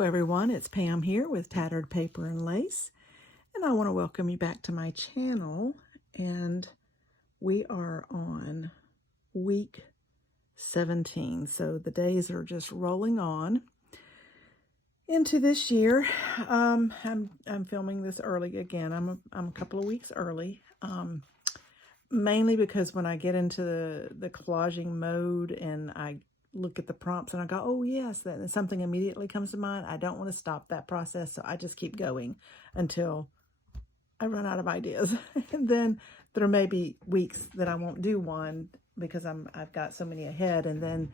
Hello everyone, it's Pam here with Tattered Paper and Lace, and I want to welcome you back to my channel. And we are on week 17, so the days are just rolling on into this year. I'm filming this early again. I'm a couple of weeks early, mainly because when I get into the collaging mode and I look at the prompts and I go, oh yes, that something immediately comes to mind, I don't want to stop that process, so I just keep going until I run out of ideas. And then there may be weeks that I won't do one because I've got so many ahead, and then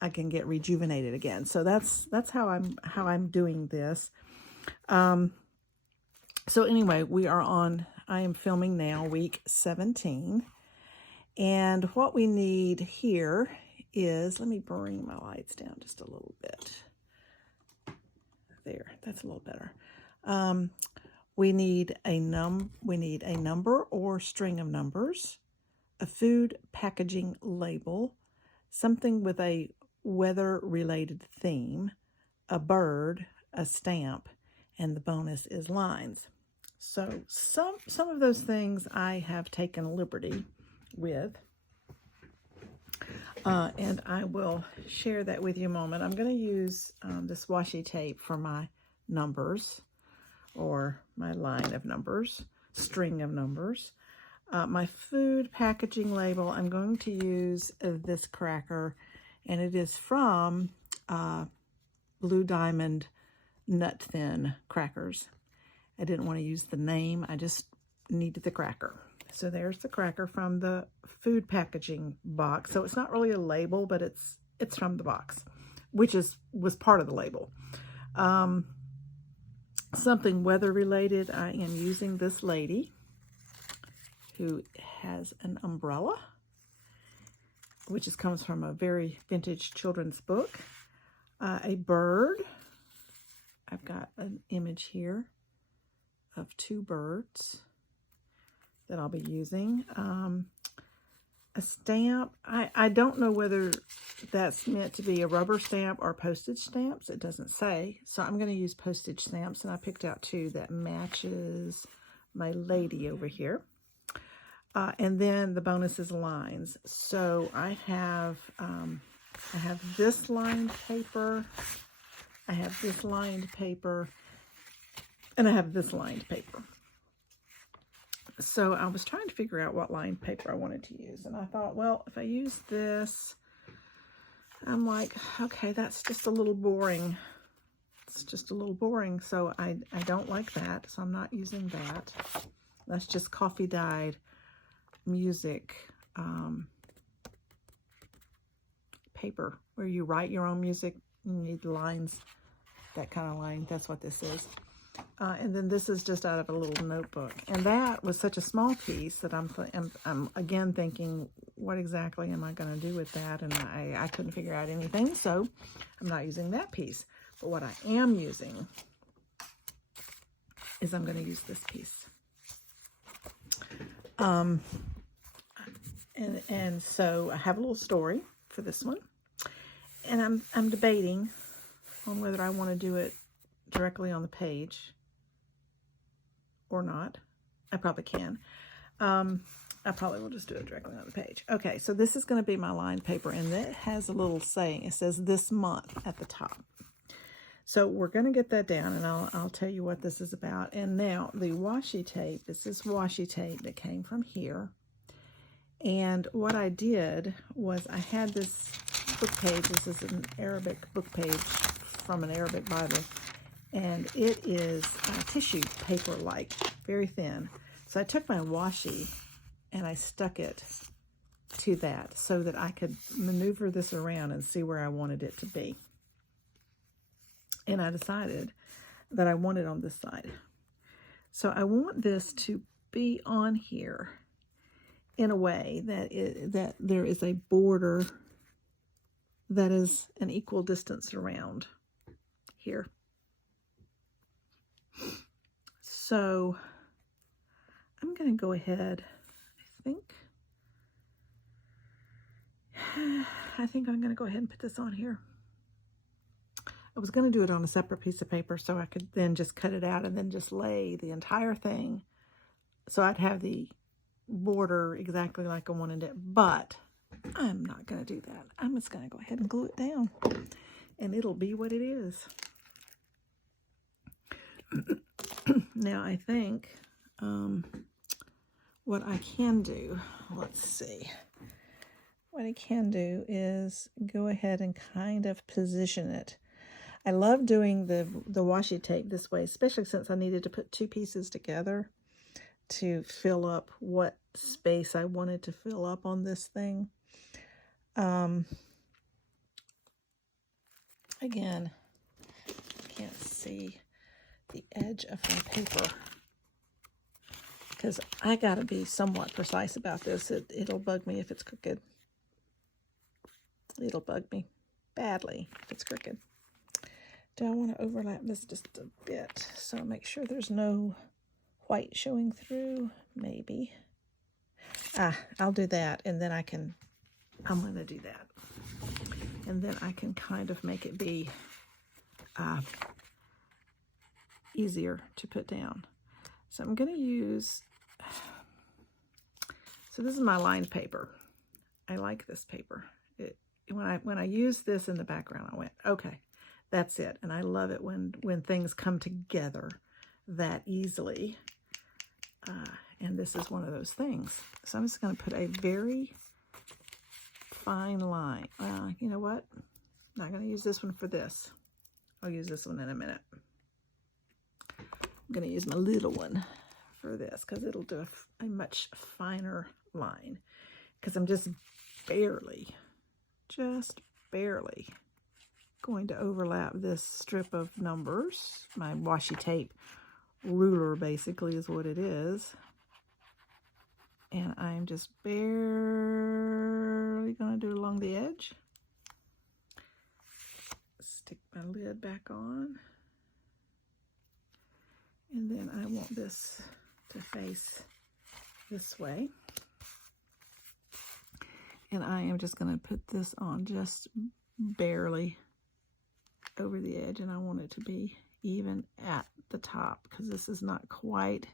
I can get rejuvenated again. So that's how I'm doing this. So anyway, I am filming now week 17, and what we need here is, let me bring my lights down just a little bit. There, that's a little better. We need a number or string of numbers, a food packaging label, something with a weather-related theme, a bird, a stamp, and the bonus is lines. So some of those things I have taken liberty with. And I will share that with you in a moment. I'm going to use this washi tape for my numbers, or my line of numbers, string of numbers. My food packaging label, I'm going to use this cracker, and it is from Blue Diamond Nut Thin Crackers. I didn't want to use the name, I just needed the cracker. So there's the cracker from the food packaging box. So it's not really a label, but it's from the box, which was part of the label. Something weather related, I am using this lady who has an umbrella, which comes from a very vintage children's book. A bird. I've got an image here of two birds that I'll be using. A stamp. I don't know whether that's meant to be a rubber stamp or postage stamps. It doesn't say. So I'm going to use postage stamps, and I picked out two that matches my lady over here. And then the bonus is lines. So I have this lined paper. I have this lined paper, and I have this lined paper. So I was trying to figure out what lined paper I wanted to use, and I thought, well, if I use this, I'm like, okay, that's just a little boring. It's just a little boring, so I don't like that, so I'm not using that. That's just coffee dyed music paper, where you write your own music. You need lines, that kind of line. That's what this is. And then this is just out of a little notebook. And that was such a small piece that I'm again thinking, what exactly am I going to do with that? And I couldn't figure out anything, so I'm not using that piece. But what I am using is I'm going to use this piece. And so I have a little story for this one. And I'm debating on whether I want to do it directly on the page or not. I probably can. I probably will just do it directly on the page. Okay, so this is going to be my lined paper, and it has a little saying. It says this month at the top. So we're going to get that down, and I'll tell you what this is about. And now the washi tape, this is washi tape that came from here. And what I did was I had this book page. This is an Arabic book page from an Arabic Bible. And it is tissue paper-like, very thin. So I took my washi and I stuck it to that so that I could maneuver this around and see where I wanted it to be. And I decided that I want it on this side. So I want this to be on here in a way that there is a border that is an equal distance around here. So I'm going to go ahead, I think I'm going to go ahead and put this on here. I was going to do it on a separate piece of paper so I could then just cut it out and then just lay the entire thing. So I'd have the border exactly like I wanted it. But I'm not going to do that. I'm just going to go ahead and glue it down. And it'll be what it is. Now I think what I can do, let's see. What I can do is go ahead and kind of position it. I love doing the washi tape this way, especially since I needed to put two pieces together to fill up what space I wanted to fill up on this thing. Again, I can't see the edge of my paper because I got to be somewhat precise about this. It'll bug me if it's crooked. It'll bug me badly if it's crooked. Do I want to overlap this just a bit so I make sure there's no white showing through? Maybe. I'll do that, and then I'm going to do that. And then I can kind of make it be easier to put down. So I'm going to use, so this is my lined paper. I like this paper. When I used this in the background, I went, okay, that's it. And I love it when things come together that easily. And this is one of those things. So I'm just going to put a very fine line. You know what? I'm not going to use this one for this. I'll use this one in a minute. I'm going to use my little one for this because it'll do a much finer line. Because I'm just barely going to overlap this strip of numbers. My washi tape ruler basically is what it is. And I'm just barely going to do it along the edge. Stick my lid back on. And then I want this to face this way. And I am just going to put this on just barely over the edge. And I want it to be even at the top because this is not quite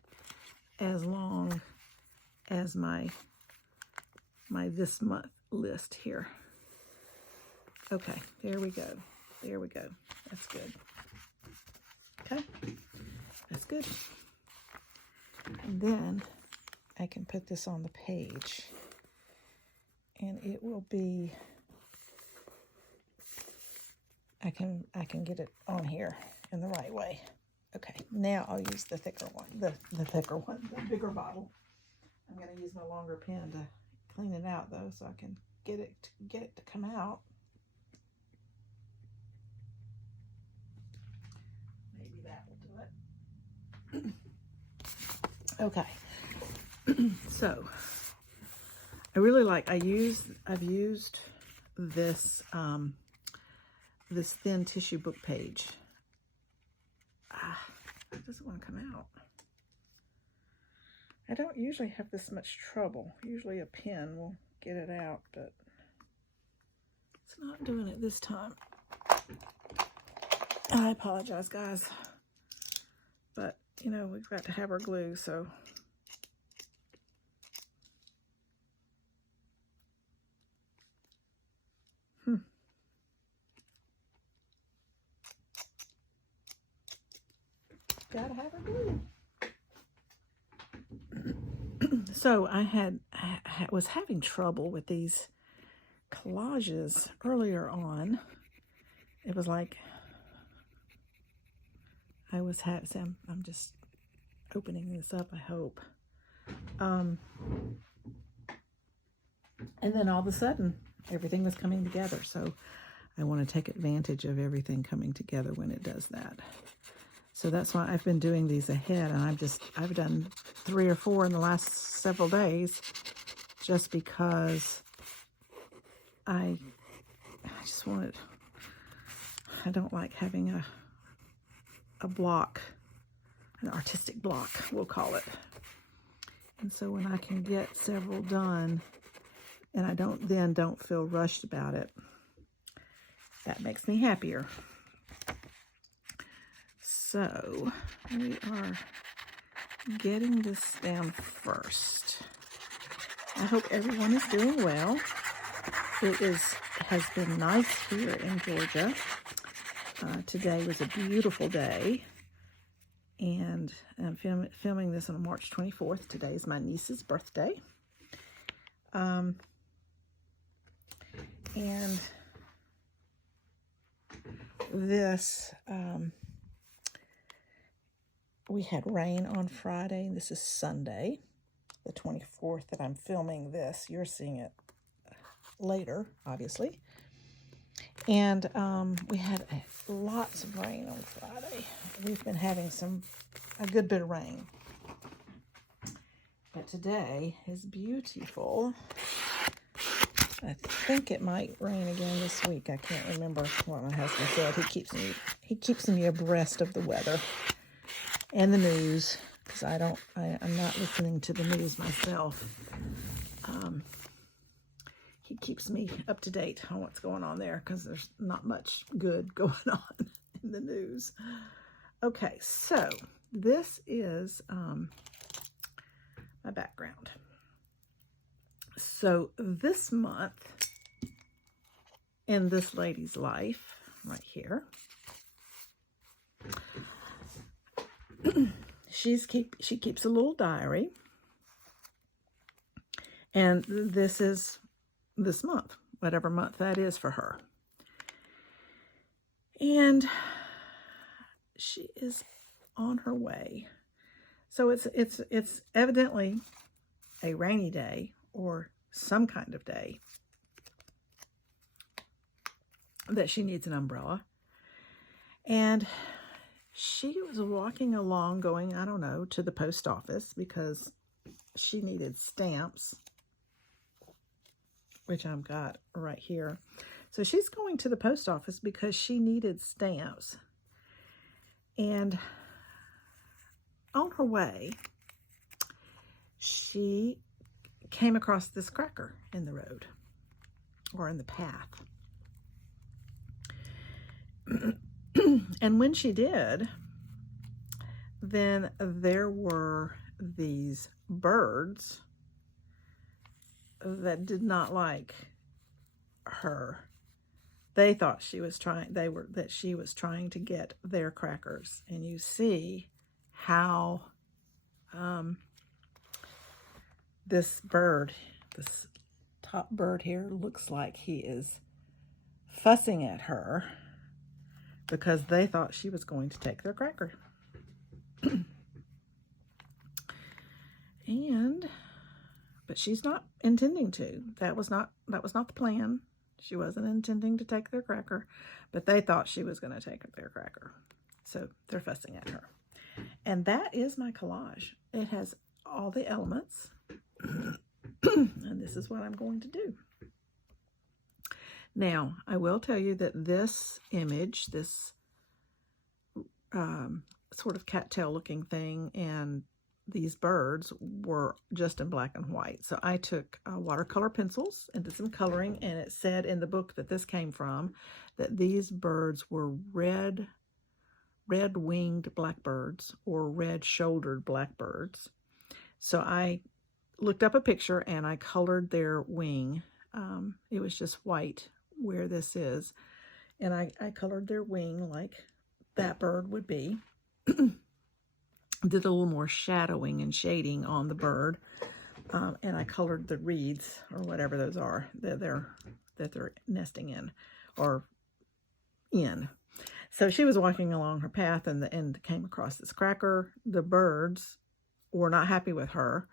as long as my this month list here. Okay, there we go. There we go. That's good. Okay, that's good. And then I can put this on the page. And it will be, I can get it on here in the right way. Okay, now I'll use the thicker one, the bigger bottle. I'm going to use my longer pen to clean it out though, so I can get it to come out. Maybe that will do it. Okay, so I really like, I've used this, this thin tissue book page. It doesn't want to come out. I don't usually have this much trouble. Usually a pen will get it out, but it's not doing it this time. I apologize, guys. But, you know, we've got to have our glue, so. Gotta have our glue. So I was having trouble with these collages earlier on. It was like I was having, I'm just opening this up, I hope. And then all of a sudden, everything was coming together. So I want to take advantage of everything coming together when it does that. So that's why I've been doing these ahead, and I've done 3 or 4 in the last several days, just because I just wanted, I don't like having a block, an artistic block, we'll call it. And so when I can get several done, and I don't feel rushed about it, that makes me happier. So we are getting this down first. I hope everyone is doing well. Has been nice here in Georgia. Today was a beautiful day, and I'm filming this on March 24th. Today is my niece's birthday. And this, we had rain on Friday. This is Sunday, the 24th that I'm filming this. You're seeing it later, obviously. And we had lots of rain on Friday. We've been having a good bit of rain. But today is beautiful. I think it might rain again this week. I can't remember what my husband said. He keeps me abreast of the weather and the news, because I'm not listening to the news myself. He keeps me up to date on what's going on there, because there's not much good going on in the news. Okay, so this is my background. So this month in this lady's life, right here, she keeps a little diary, and this is this month, whatever month that is for her. And she is on her way. So it's evidently a rainy day, or some kind of day, that she needs an umbrella. And she was walking along going, I don't know, to the post office, because she needed stamps, which I've got right here. So she's going to the post office because she needed stamps. And on her way, she came across this cracker in the road, or in the path. And when she did, then there were these birds that did not like her. They thought she was trying to get their crackers. And you see how this top bird here, looks like he is fussing at her because they thought she was going to take their cracker. But she's not intending to. That was not the plan. She wasn't intending to take their cracker, but they thought she was going to take their cracker. So they're fussing at her. And that is my collage. It has all the elements. And this is what I'm going to do. Now, I will tell you that this image, this sort of cattail looking thing, and these birds were just in black and white. So I took watercolor pencils and did some coloring, and it said in the book that this came from that these birds were red-winged blackbirds, or red-shouldered blackbirds. So I looked up a picture and I colored their wing. It was just white where this is. And I colored their wing like that bird would be. Did a little more shadowing and shading on the bird. And I colored the reeds, or whatever those are, that they're nesting in, or in. So she was walking along her path and came across this cracker. The birds were not happy with her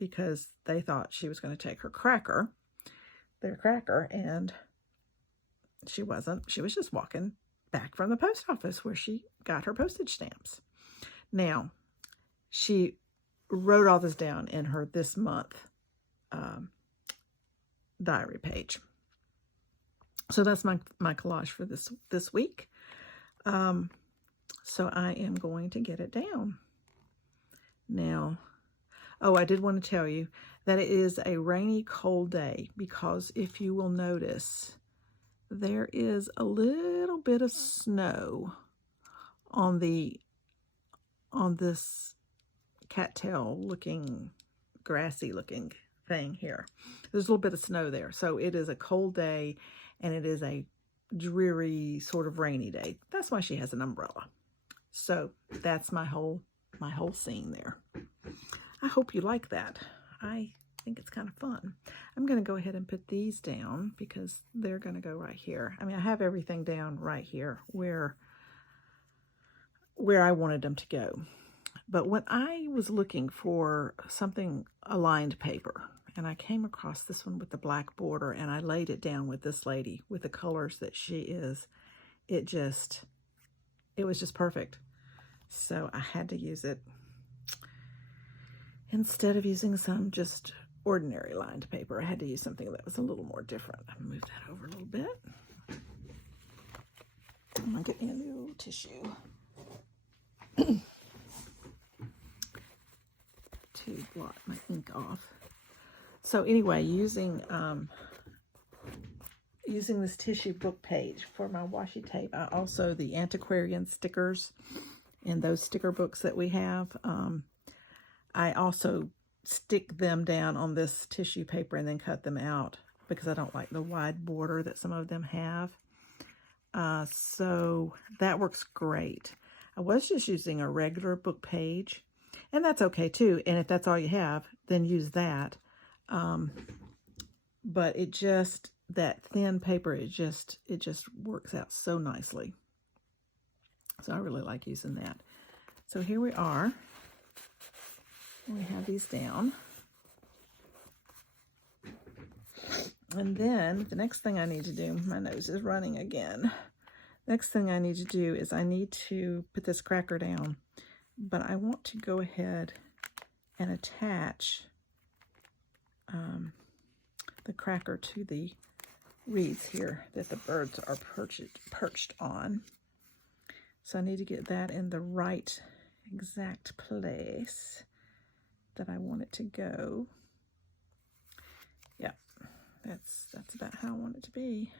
because they thought she was going to take their cracker, and she wasn't. She was just walking back from the post office where she got her postage stamps. Now, she wrote all this down in her this month diary page. So that's my collage for this week. So I am going to get it down. Now, oh, I did want to tell you that it is a rainy, cold day, because if you will notice, there is a little bit of snow on this cattail looking, grassy looking thing here. There's a little bit of snow there. So it is a cold day and it is a dreary sort of rainy day. That's why she has an umbrella. So that's my whole scene there. I hope you like that. I think it's kind of fun. I'm going to go ahead and put these down because they're going to go right here. I mean, I have everything down right here where I wanted them to go. But when I was looking for something, a lined paper, and I came across this one with the black border, and I laid it down with this lady with the colors that she is, it was just perfect. So I had to use it instead of using some just ordinary lined paper. I had to use something that was a little more different. I'll move that over a little bit. I'm gonna get me a new tissue to blot my ink off. So anyway, using this tissue book page for my washi tape, I also the antiquarian stickers and those sticker books that we have, I also stick them down on this tissue paper and then cut them out because I don't like the wide border that some of them have. So that works great. I was just using a regular book page, and that's okay too. And if that's all you have, then use that. But that thin paper, it just works out so nicely. So I really like using that. So here we are. We have these down. And then the next thing I need to do, my nose is running again. Next thing I need to do is I need to put this cracker down, but I want to go ahead and attach the cracker to the reeds here that the birds are perched on. So I need to get that in the right exact place that I want it to go. Yeah, that's about how I want it to be.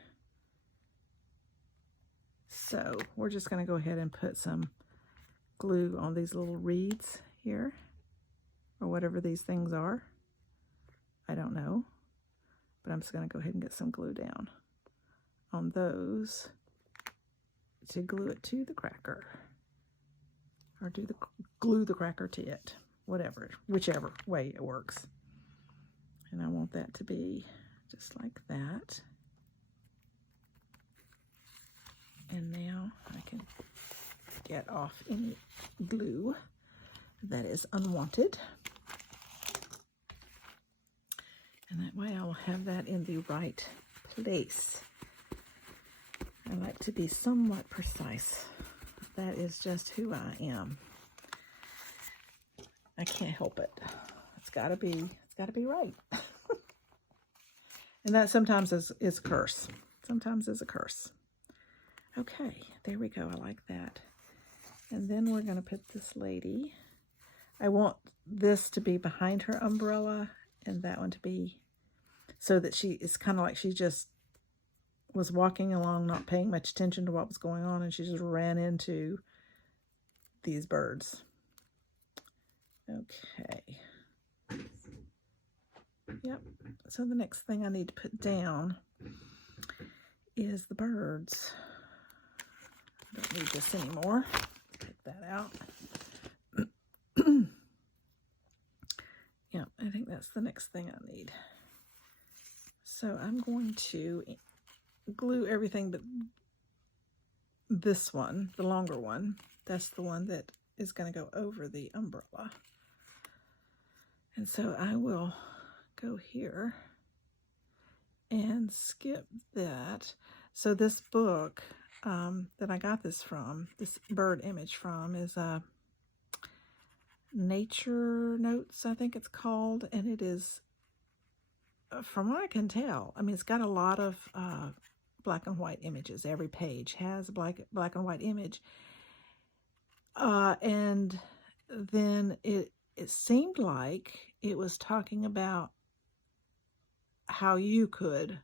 So we're just going to go ahead and put some glue on these little reeds here, or whatever these things are. I don't know, but I'm just going to go ahead and get some glue down on those to glue it to the cracker, or glue the cracker to it, whichever way it works. And I want that to be just like that. And now I can get off any glue that is unwanted. And that way I will have that in the right place. I like to be somewhat precise. That is just who I am. I can't help it. It's gotta be right. And that sometimes is a curse. Sometimes is a curse. Okay, there we go. I like that. And then we're going to put this lady. I want this to be behind her umbrella and that one to be so that she is kind of like she just was walking along, not paying much attention to what was going on, and she just ran into these birds. Okay. Yep. So the next thing I need to put down is the birds. I don't need this anymore. Take that out. Yeah, I think that's the next thing I need. So I'm going to glue everything but this one, the longer one. That's the one that is going to go over the umbrella. And so I will go here and skip that. So this book that I got this bird image from, is Nature Notes, I think it's called, and it is, from what I can tell, I mean, it's got a lot of black and white images. Every page has a black and white image, and then it seemed like it was talking about how you could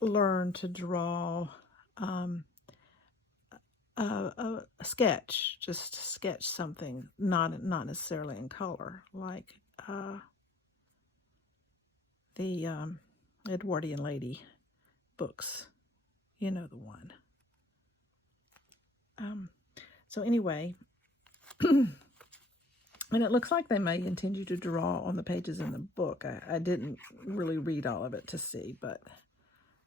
learn to draw a sketch, just sketch something, not necessarily in color, like the Edwardian lady books, you know the one. So anyway, and it looks like they may continue to draw on the pages in the book. I didn't really read all of it to see, but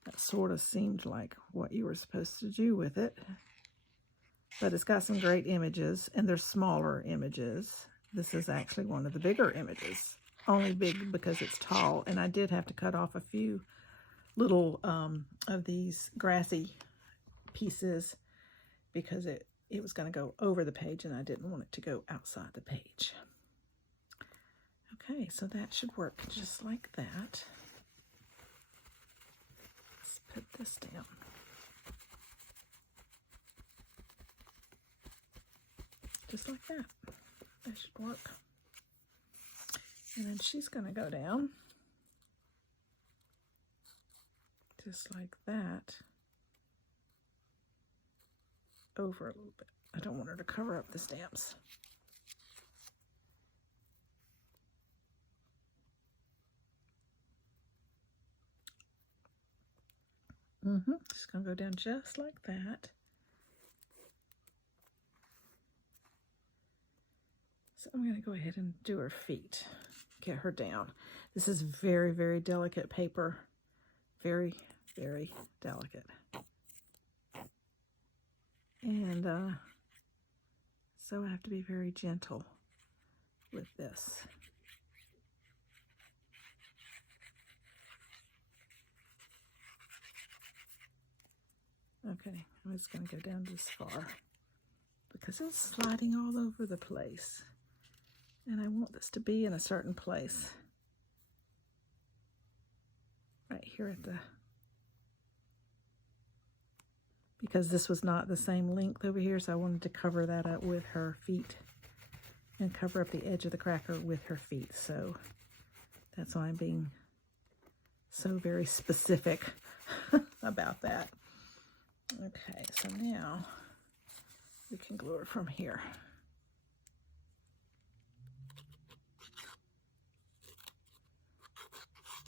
that sort of seemed like what you were supposed to do with it. But it's got some great images, and they're smaller images. This is actually one of the bigger images, only big because it's tall, and I did have to cut off a few little of these grassy pieces because it was going to go over the page, and I didn't want it to go outside the page. Okay, so that should work just like that. Let's put this down. Just like that. That should work. And then she's going to go down just like that over a little bit. I don't want her to cover up the stamps. Just going to go down just like that. So I'm going to go ahead and do her feet, get her down. This is very, very delicate paper. Very, very delicate. And so I have to be very gentle with this. Okay, I'm just going to go down this far because it's sliding all over the place. And I want this to be in a certain place. Right here at the... Because this was not the same length over here, so I wanted to cover that up with her feet and cover up the edge of the cracker with her feet. So that's why I'm being so very specific about that. Okay, so now we can glue her from here.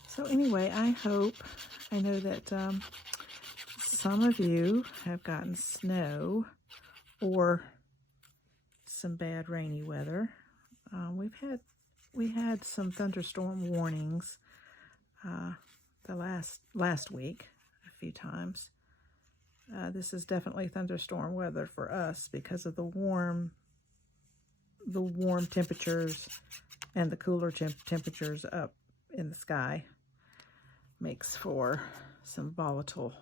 So anyway, I know that some of you have gotten snow or some bad rainy weather. We had some thunderstorm warnings the last week a few times. This is definitely thunderstorm weather for us because of the warm temperatures and the cooler temperatures up in the sky. Makes for some volatile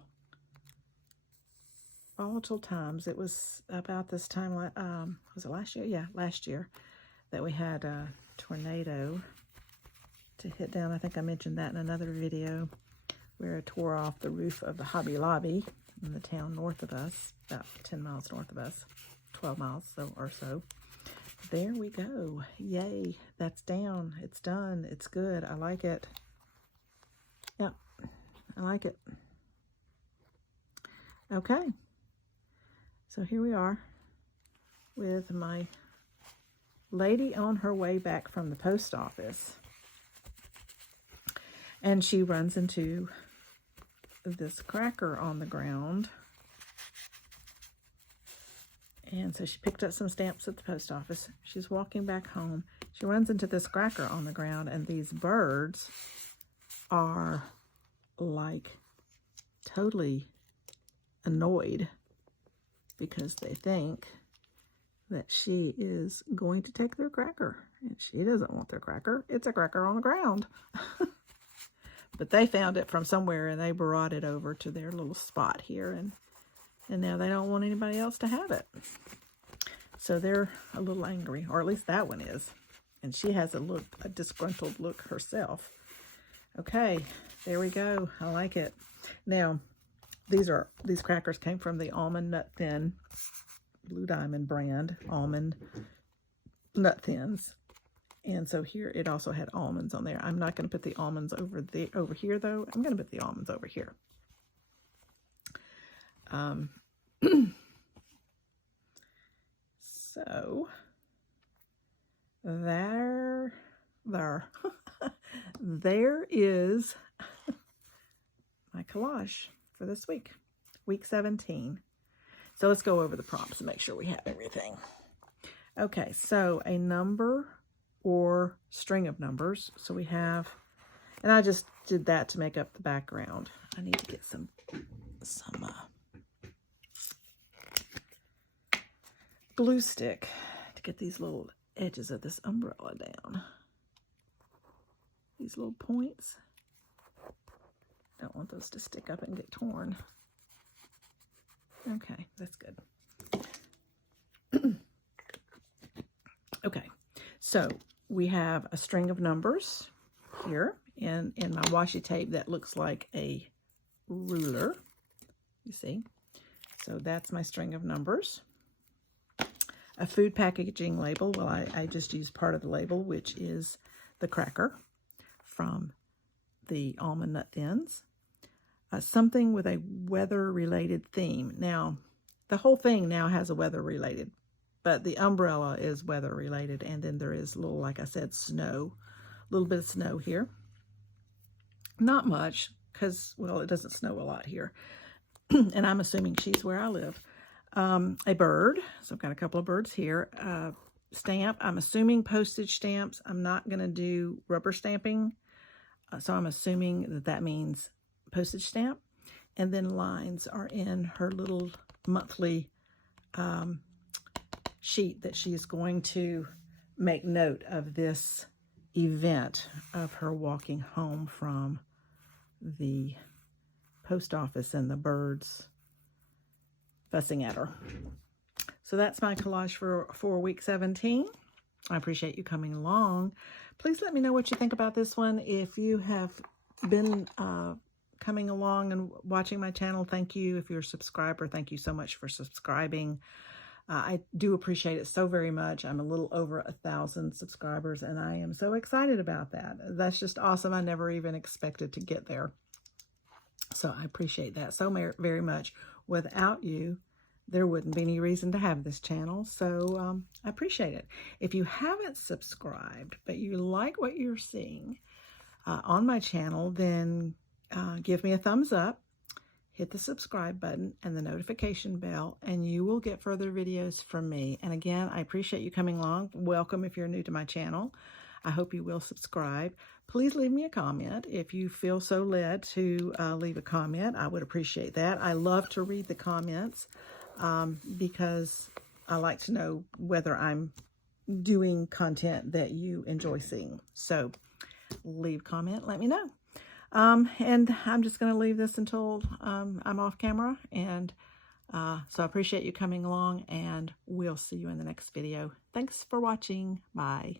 times. It was about this time, was it last year? Yeah, last year that we had a tornado to hit down. I think I mentioned that in another video where it tore off the roof of the Hobby Lobby in the town north of us, about 10 miles north of us, 12 miles or so. There we go. Yay, that's down. It's done. It's good. I like it. Yep, I like it. Okay, so here we are with my lady on her way back from the post office. And she runs into this cracker on the ground. And so she picked up some stamps at the post office. She's walking back home. She runs into this cracker on the ground, and these birds are like totally annoyed because they think that she is going to take their cracker, and she doesn't want their cracker. It's a cracker on the ground. But they found it from somewhere, and they brought it over to their little spot here, and now they don't want anybody else to have it. So they're a little angry, or at least that one is. And she has a disgruntled look herself. Okay, there we go. I like it. Now, these crackers came from the Almond Nut Thin Blue Diamond brand, Almond Nut Thins. And so here it also had almonds on there. I'm not going to put the almonds over here though. I'm going to put the almonds over here. So there is my collage for this week, week 17. So let's go over the prompts and make sure we have everything. Okay, so a number or string of numbers. So we have, and I just did that to make up the background. I need to get some glue stick to get these little edges of this umbrella down. These little points. Don't want those to stick up and get torn. Okay, that's good. Okay, so we have a string of numbers here in my washi tape that looks like a ruler, you see. So that's my string of numbers. A food packaging label. Well, I just used part of the label, which is the cracker from the Almond Nut Thins. Something with a weather-related theme. Now, the whole thing now has a weather-related, but the umbrella is weather-related, and then there is a little, like I said, snow. A little bit of snow here. Not much, because, well, it doesn't snow a lot here. And I'm assuming she's where I live. A bird. So I've got a couple of birds here. Stamp. I'm assuming postage stamps. I'm not going to do rubber stamping. So I'm assuming that that means postage stamp. And then lines are in her little monthly sheet that she's going to make note of this event of her walking home from the post office and the birds fussing at her. So that's my collage for week 17. I appreciate you coming along. Please let me know what you think about this one. If you have been coming along and watching my channel, thank you. If you're a subscriber, thank you so much for subscribing. I do appreciate it so very much. I'm a little over 1,000 subscribers, and I am so excited about that. That's just awesome. I never even expected to get there. So I appreciate that so very much. Without you, there wouldn't be any reason to have this channel. So I appreciate it. If you haven't subscribed, but you like what you're seeing on my channel, then give me a thumbs up, hit the subscribe button and the notification bell, and you will get further videos from me. And again, I appreciate you coming along. Welcome if you're new to my channel. I hope you will subscribe. Please leave me a comment if you feel so led to leave a comment. I would appreciate that. I love to read the comments because I like to know whether I'm doing content that you enjoy seeing. So leave a comment, let me know. And I'm just going to leave this until I'm off camera. And so I appreciate you coming along, and we'll see you in the next video. Thanks for watching. Bye.